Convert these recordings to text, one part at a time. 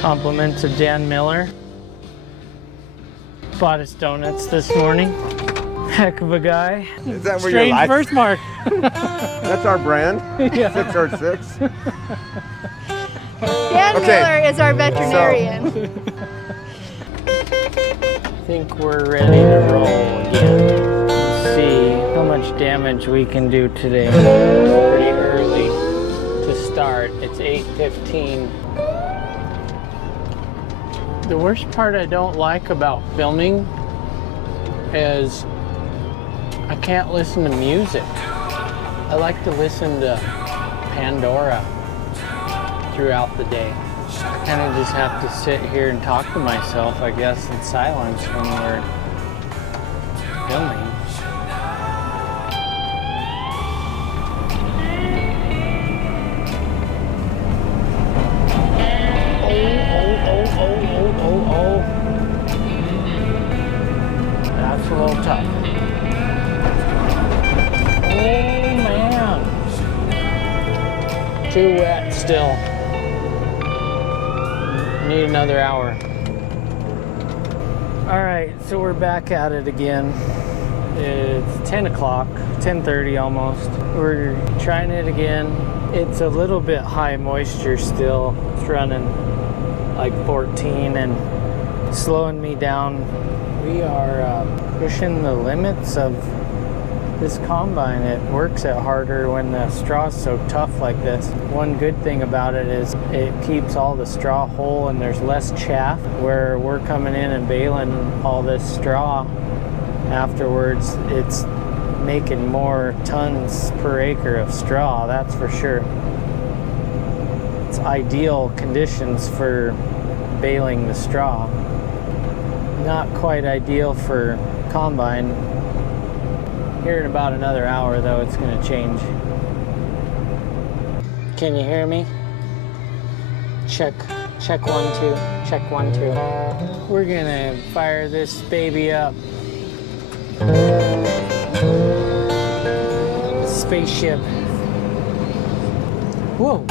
Compliments of Dan Miller. Bought us donuts this morning. Heck of a guy. Is that where Strange your birthmark. That's our brand. Yeah. 606. Dan Okay. Miller is our veterinarian. I think we're ready to roll again. Let's see how much damage we can do today. Pretty early to start. It's 8:15. The worst part I don't like about filming is I can't listen to music. I like to listen to Pandora throughout the day. I kind of just have to sit here and talk to myself, I guess, in silence when we're filming. Oh. That's a little tough. Oh, man. Too wet still. Need another hour. All right, so we're back at it again. It's 10 o'clock, 10:30 almost. We're trying it again. It's a little bit high moisture still. It's running like 14 and slowing me down. We are pushing the limits of this combine. It works it harder when the straw's so tough like this. One good thing about it is it keeps all the straw whole and there's less chaff. Where we're coming in and baling all this straw afterwards, it's making more tons per acre of straw, that's for sure. It's ideal conditions for baling the straw. Not quite ideal for combine. Here in about another hour though, it's going to change. Can you hear me? Check 1 2, check 1 2. We're going to fire this baby up. Spaceship. Whoa.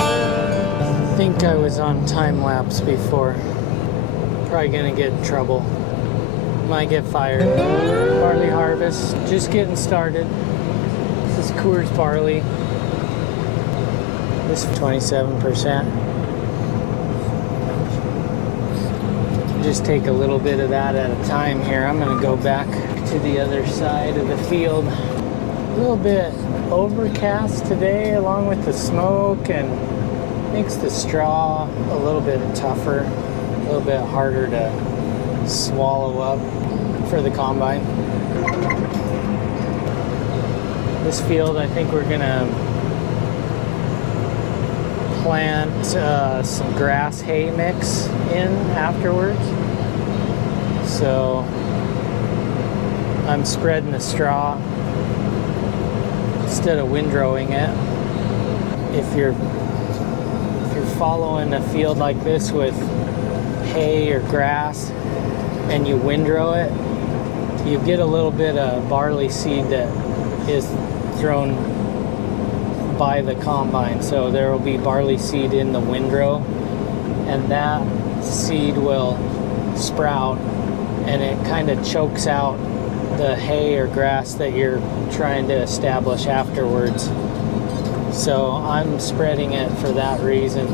I think I was on time lapse before. Probably gonna get in trouble. Might get fired. Barley harvest, just getting started. This is Coors barley. This is 27%. Just take a little bit of that at a time here. I'm gonna go back to the other side of the field. A little bit overcast today along with the smoke, and makes the straw a little bit tougher, a little bit harder to swallow up for the combine. This field, I think we're gonna plant some grass hay mix in afterwards. So I'm spreading the straw instead of windrowing it. If you're following a field like this with hay or grass and you windrow it, you get a little bit of barley seed that is thrown by the combine. So there will be barley seed in the windrow, and that seed will sprout and it kind of chokes out the hay or grass that you're trying to establish afterwards. So I'm spreading it for that reason.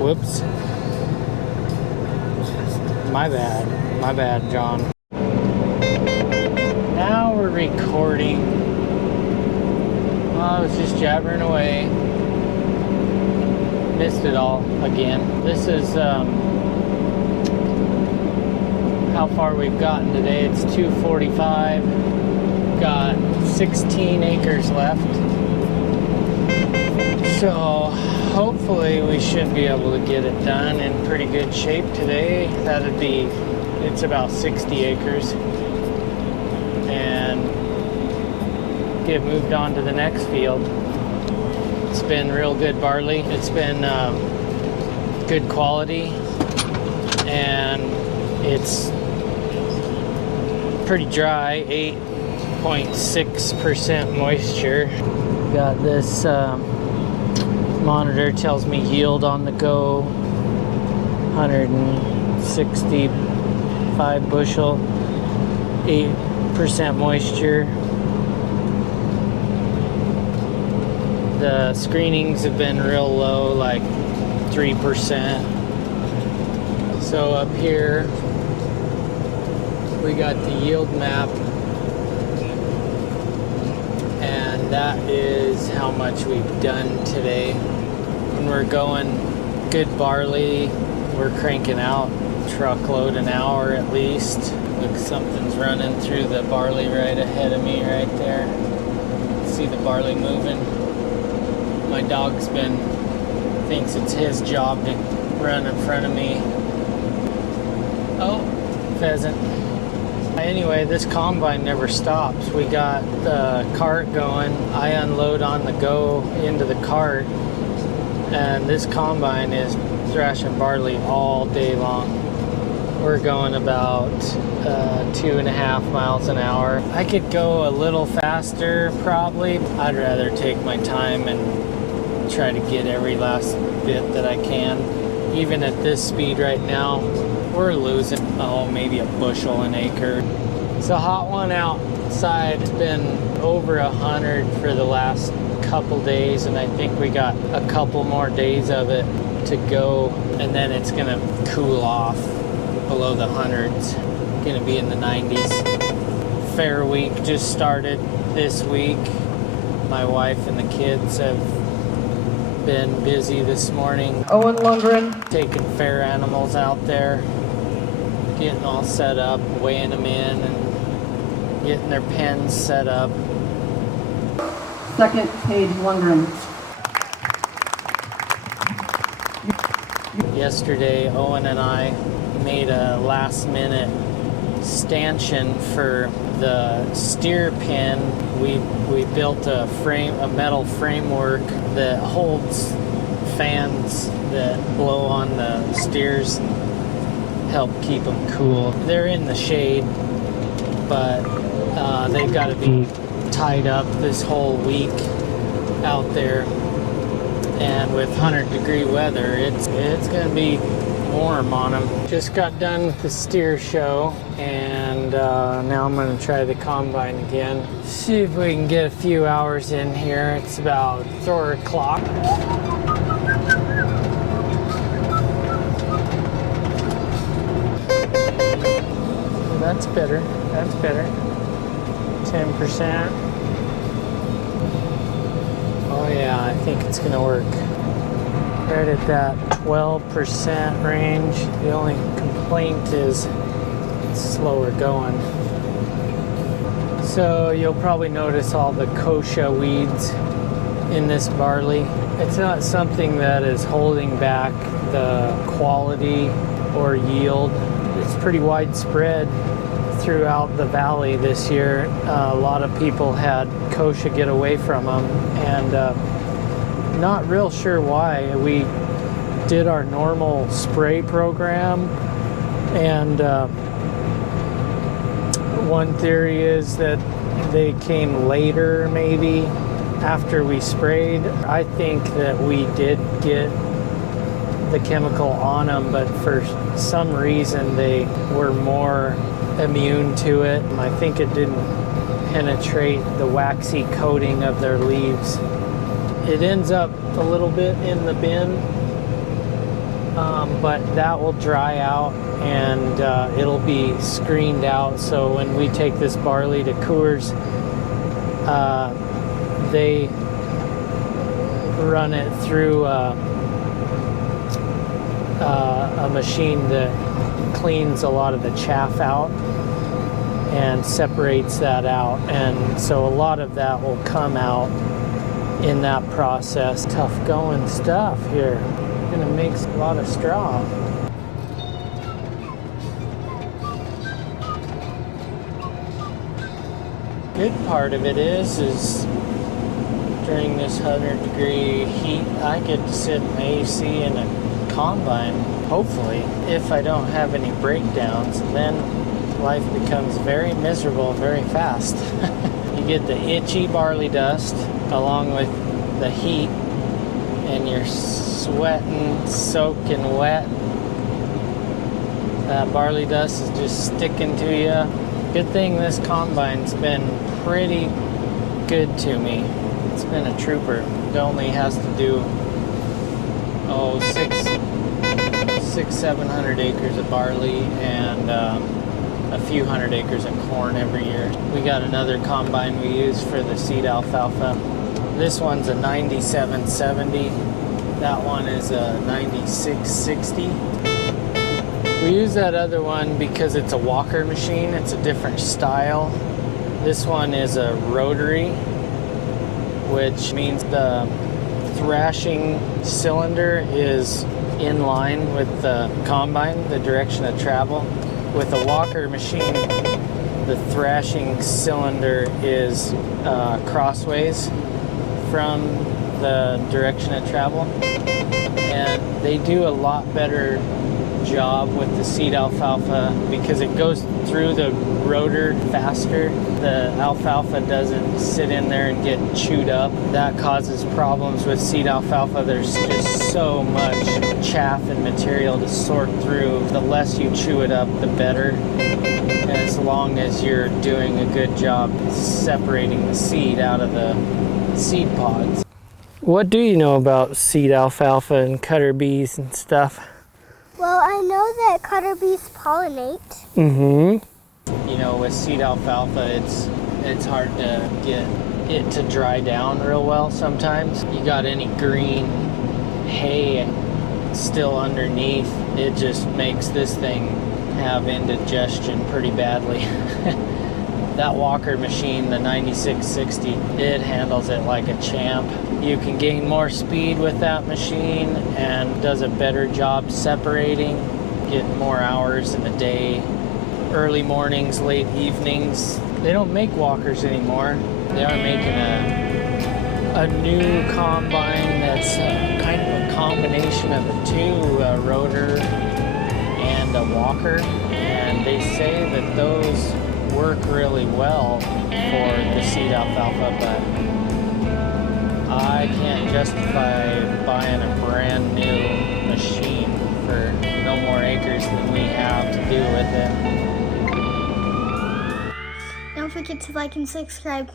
Whoops. My bad, John. Now we're recording. I was just jabbering away. Missed it all again. This is how far we've gotten today. It's 2:45. Got 16 acres left. So hopefully we should be able to get it done in pretty good shape today. It's about 60 acres. And get moved on to the next field. It's been real good barley. It's been good quality, and it's pretty dry. 8.6% moisture. Got this monitor tells me yield on the go, 165 bushel, 8% moisture. The screenings have been real low, like 3%. So up here, we got the yield map, and that is how much we've done today. When we're going good barley, we're cranking out a truckload an hour at least. Look, something's running through the barley right ahead of me right there. See the barley moving? My dog's thinks it's his job to run in front of me. Oh, pheasant. Anyway, this combine never stops. We got the cart going. I unload on the go into the cart, and this combine is thrashing barley all day long. We're going about 2.5 miles an hour. I could go a little faster probably. I'd rather take my time and try to get every last bit that I can. Even at this speed right now, we're losing, maybe a bushel an acre. It's a hot one outside. It's been over 100 for the last couple days, and I think we got a couple more days of it to go, and then it's gonna cool off below the hundreds. Gonna be in the 90s. Fair week just started this week. My wife and the kids have been busy this morning. Owen Lundgren. Taking fair animals out there, getting all set up, weighing them in, and getting their pens set up. Second, Paige Lundgren. Yesterday, Owen and I made a last-minute stanchion for the steer pen. We built a metal framework that holds fans that blow on the steers, help keep them cool. They're in the shade, but they've got to be tied up this whole week out there. And with 100-degree weather, it's going to be warm on them. Just got done with the steer show, and now I'm going to try the combine again. See if we can get a few hours in here. It's about 4 o'clock. Well, that's better. That's better. 10%. Oh yeah, I think it's going to work. Right at that 12% range. The only complaint is it's slower going. So you'll probably notice all the kochia weeds in this barley. It's not something that is holding back the quality or yield. It's pretty widespread throughout the valley this year. A lot of people had kochia get away from them, and not real sure why. We did our normal spray program, and one theory is that they came later, maybe after we sprayed. I think that we did get the chemical on them, but for some reason they were more immune to it. I think it didn't penetrate the waxy coating of their leaves. It ends up a little bit in the bin, but that will dry out, and it'll be screened out. So when we take this barley to Coors, they run it through a machine that cleans a lot of the chaff out and separates that out, and so a lot of that will come out in that process. Tough going stuff here. Gonna make a lot of straw. Good part of it is during this 100-degree heat, I get to sit in the AC in a combine, hopefully, if I don't have any breakdowns. And then life becomes very miserable very fast. You get the itchy barley dust along with the heat, and you're sweating, soaking wet. That barley dust is just sticking to you. Good thing this combine's been pretty good to me. It's been a trooper. It only has to do 700 acres of barley and a few hundred acres of corn every year. We got another combine we use for the seed alfalfa. This one's a 9770. That one is a 9660. We use that other one because it's a walker machine. It's a different style. This one is a rotary, which means the thrashing cylinder is in line with the combine, the direction of travel. With a walker machine, the thrashing cylinder is crossways from the direction of travel, and they do a lot better job with the seed alfalfa because it goes through the rotor faster. The alfalfa doesn't sit in there and get chewed up. That causes problems with seed alfalfa. There's just so much chaff and material to sort through. The less you chew it up, the better, as long as you're doing a good job separating the seed out of the seed pods. What do you know about seed alfalfa and cutter bees and stuff? Well, I know that cutter bees pollinate. Mm-hmm. You know, with seed alfalfa, it's hard to get it to dry down real well sometimes. You got any green hay still underneath, it just makes this thing have indigestion pretty badly. That walker machine, the 9660, it handles it like a champ. You can gain more speed with that machine and does a better job separating, get more hours in the day, early mornings, late evenings. They don't make walkers anymore. They are making a new combine that's kind of a combination of the two, a rotor and a walker. And they say that those work really well for the seed alfalfa, but I can't justify buying a brand new machine for no more acres than we have to do with it. Don't forget to like and subscribe.